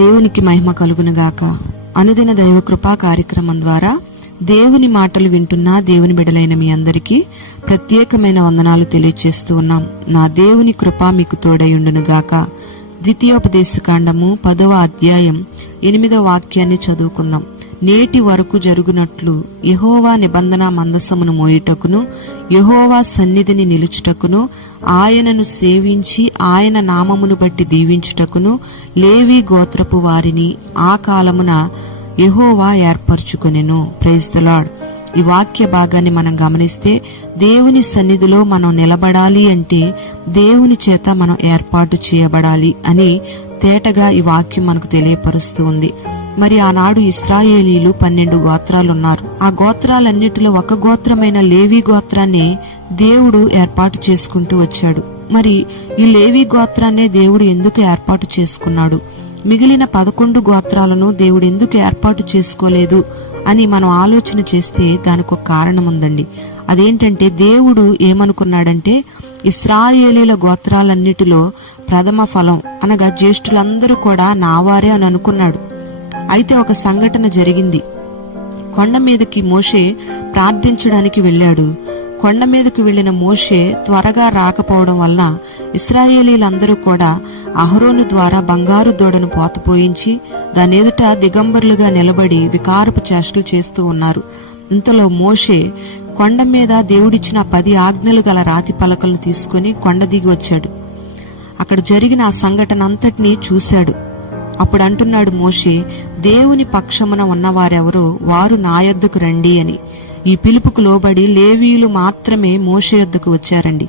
దేవునికి మహిమ కలుగునుగాక. అనుదిన దైవ కృపా కార్యక్రమం ద్వారా దేవుని మాటలు వింటున్న దేవుని బిడ్డలైన మీ అందరికీ ప్రత్యేకమైన వందనాలు తెలియజేస్తూ ఉన్నాం. నా దేవుని కృప మీకు తోడైయుండునుగాక. ద్వితీయోపదేశకాండము 10వ అధ్యాయం 8వ వాక్యాన్ని చదువుకుందాం. నేటి వరకు జరుగునట్లు యెహోవా నిబంధన మందసమును మోయుటకును, యెహోవా సన్నిధిని నిలుచుటకును, ఆయనను సేవించి ఆయన నామమును బట్టి దీవించుటకును లేవి గోత్రపు వారిని ఆ కాలమున యెహోవా ఏర్పరచుకొనెను. Praise the lord. ఈ వాక్య భాగాన్ని మనం గమనిస్తే దేవుని సన్నిధిలో మనం నిలబడాలి అంటే దేవుని చేత మనం ఏర్పాటు చేయబడాలి అని తేటగా ఈ వాక్యం మనకు తెలియపరుస్తూ ఉంది. మరి ఆనాడు ఇశ్రాయేలీలు 12 గోత్రాలున్నారు. ఆ గోత్రాలన్నిటిలో ఒక గోత్రమైన లేవి గోత్రాన్ని దేవుడు ఏర్పాటు చేసుకుంటూ వచ్చాడు. మరి ఈ లేవి గోత్రాన్నే దేవుడు ఎందుకు ఏర్పాటు చేసుకున్నాడు? మిగిలిన 11 గోత్రాలను దేవుడు ఎందుకు ఏర్పాటు చేసుకోలేదు అని మనం ఆలోచన చేస్తే దానికి ఒక కారణం ఉందండి. అదేంటంటే దేవుడు ఏమనుకున్నాడంటే ఇశ్రాయేలీల గోత్రాలన్నిటిలో ప్రథమ ఫలం అనగా జ్యేష్ఠులందరూ కూడా నావారే అని అనుకున్నాడు. అయితే ఒక సంఘటన జరిగింది. కొండ మీదకి మోషే ప్రార్థించడానికి వెళ్ళాడు. కొండ మీదకు వెళ్లిన మోషే త్వరగా రాకపోవడం వలన ఇశ్రాయేలీలందరూ కూడా అహరోను ద్వారా బంగారు దూడను పోతపోయించి దాని ఎదుట దిగంబరులుగా నిలబడి వికారపు చేష్టలు చేస్తూ ఉన్నారు. ఇంతలో మోషే కొండ మీద దేవుడిచ్చిన 10 ఆజ్ఞలు గల రాతి పలకలను తీసుకుని కొండ దిగి వచ్చాడు. అక్కడ జరిగిన ఆ సంఘటన అంతటినీ చూశాడు. అప్పుడు అంటున్నాడు మోషే, దేవుని పక్షమున ఉన్నవారెవరో వారు నా యొద్దకు రండి అని. ఈ పిలుపుకు లోబడి లేవీయులు మాత్రమే మోషే యొద్దకు వచ్చారండి.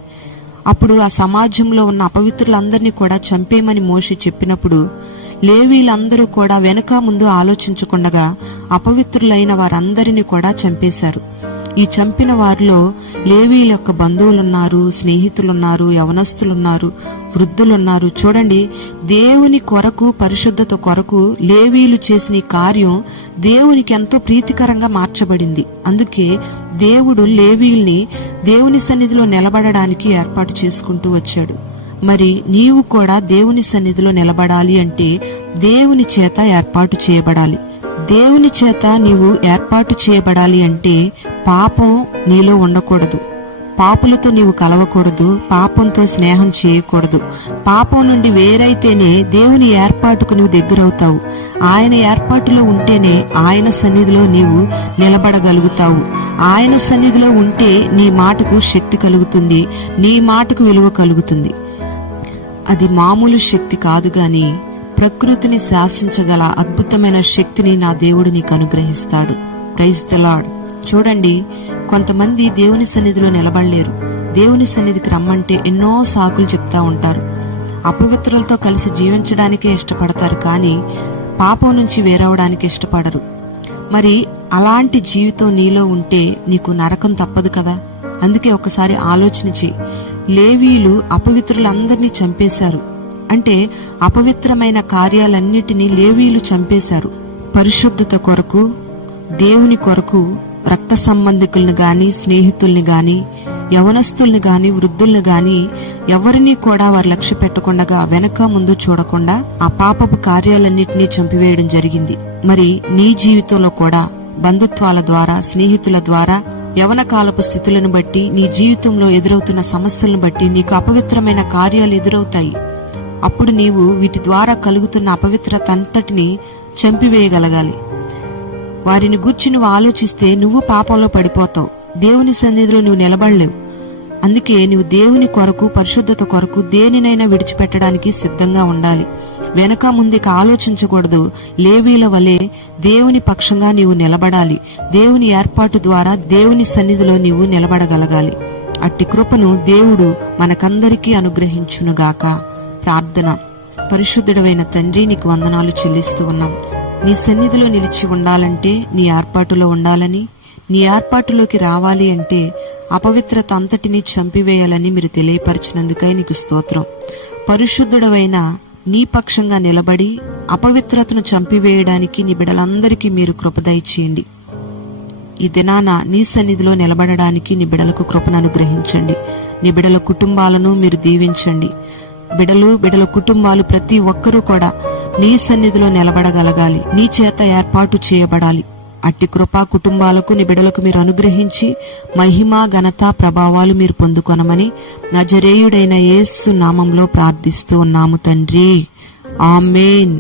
అప్పుడు ఆ సమాజంలో ఉన్న అపవిత్రులందరినీ కూడా చంపేయమని మోషే చెప్పినప్పుడు లేవీలందరూ కూడా వెనక ముందు ఆలోచించకుండగా అపవిత్రులైన వారందరినీ కూడా చంపేశారు. ఈ చంపిన వారిలో లేవీల యొక్క బంధువులున్నారు, స్నేహితులున్నారు, యవనస్తులున్నారు, వృద్ధులున్నారు. చూడండి, దేవుని కొరకు పరిశుద్ధత కొరకు లేవీలు చేసిన ఈ కార్యం దేవునికి ఎంతో ప్రీతికరంగా మార్చబడింది. అందుకే దేవుడు లేవీల్ని దేవుని సన్నిధిలో నిలబడడానికి ఏర్పాటు చేసుకుంటూ వచ్చాడు. మరి నీవు కూడా దేవుని సన్నిధిలో నిలబడాలి అంటే దేవుని చేత ఏర్పాటు చేయబడాలి. దేవుని చేత నీవు ఏర్పాటు చేయబడాలి అంటే పాపం నీలో ఉండకూడదు, పాపులతో నీవు కలవకూడదు, పాపంతో స్నేహం చేయకూడదు. పాపం నుండి వేరైతేనే దేవుని ఏర్పాటుకు నువ్వు దగ్గరవుతావు. ఆయన ఏర్పాటులో ఉంటేనే ఆయన సన్నిధిలో నీవు నిలబడగలుగుతావు. ఆయన సన్నిధిలో ఉంటే నీ మాటకు శక్తి కలుగుతుంది, నీ మాటకు విలువ కలుగుతుంది. అది మామూలు శక్తి కాదు గాని ప్రకృతిని శాసించగల అద్భుతమైన శక్తిని నా దేవుడు నీకు అనుగ్రహిస్తాడు. Praise the lord. చూడండి, కొంతమంది దేవుని సన్నిధిలో నిలబడలేరు. దేవుని సన్నిధికి రమ్మంటే ఎన్నో సాకులు చెప్తా ఉంటారు. అపవిత్రులతో కలిసి జీవించడానికే ఇష్టపడతారు, కానీ పాపం నుంచి వేరవడానికి ఇష్టపడరు. మరి అలాంటి జీవితం నీలో ఉంటే నీకు నరకం తప్పదు కదా. అందుకే ఒకసారి ఆలోచన చేయి. లేవీలు అపవిత్రులందరినీ చంపేశారు అంటే అపవిత్రమైన కార్యాలన్నిటినీ లేవీలు చంపేశారు. పరిశుద్ధత కొరకు, దేవుని కొరకు రక్త సంబంధికుల్ని గాని, స్నేహితుల్ని గాని, యవనస్తుల్ని గాని, వృద్ధుల్ని గాని ఎవరినీ కూడా వారు లక్ష్య పెట్టకుండా వెనక ముందు చూడకుండా ఆ పాపపు కార్యాలన్నిటినీ చంపివేయడం జరిగింది. మరి నీ జీవితంలో కూడా బంధుత్వాల ద్వారా, స్నేహితుల ద్వారా, యవన కాలపు స్థితులను బట్టి, నీ జీవితంలో ఎదురవుతున్న సమస్యలను బట్టి నీకు అపవిత్రమైన కార్యాలు ఎదురవుతాయి. అప్పుడు నీవు వీటి ద్వారా కలుగుతున్న అపవిత్రత అంతటిని చంపివేయగలగాలి. వారిని గూర్చి నువ్వు ఆలోచిస్తే నువ్వు పాపంలో పడిపోతావు, దేవుని సన్నిధిలో నువ్వు నిలబడలేవు. అందుకే నువ్వు దేవుని కొరకు, పరిశుద్ధత కొరకు దేనినైనా విడిచిపెట్టడానికి సిద్ధంగా ఉండాలి. వెనక ముందుకు ఆలోచించకూడదు. లేవీల వలె దేవుని పక్షంగా నీవు నిలబడాలి. దేవుని ఏర్పాటు ద్వారా దేవుని సన్నిధిలో నీవు నిలబడగలగాలి. అట్టి కృపను దేవుడు మనకందరికీ అనుగ్రహించునుగాక. ప్రార్థన. పరిశుద్ధుడవైన తండ్రి, నీకు వందనాలు చెల్లిస్తూ ఉన్నాం. నీ సన్నిధిలో నిలిచి ఉండాలంటే నీ ఏర్పాటులో ఉండాలని, నీ ఏర్పాటులోకి రావాలి అంటే అపవిత్రత అంతటినీ చంపివేయాలని మీరు తెలియపరిచినందుకై నీకు స్తోత్రం. పరిశుద్ధుడవైన నీ పక్షంగా నిలబడి అపవిత్రతను చంపివేయడానికి నీ బిడలందరికీ మీరు కృప దయచేయండి. ఈ దినాన నీ సన్నిధిలో నిలబడడానికి నీ బిడలకు కృపను అనుగ్రహించండి. నీ బిడల కుటుంబాలను మీరు దీవించండి. బిడల కుటుంబాలు ప్రతి ఒక్కరూ కూడా నీ సన్నిధిలో నిలబడగలగాలి, నీ చేత ఏర్పాటు చేయబడాలి. అట్టి కృపా కుటుంబాలకు నీ బిడ్డలకు మీరు అనుగ్రహించి మహిమ ఘనత ప్రభావాలు మీరు పొందుకొనమని నజరేయుడైన యేసు నామంలో ప్రార్థిస్తూ ఉన్నాము తండ్రి. ఆమేన్.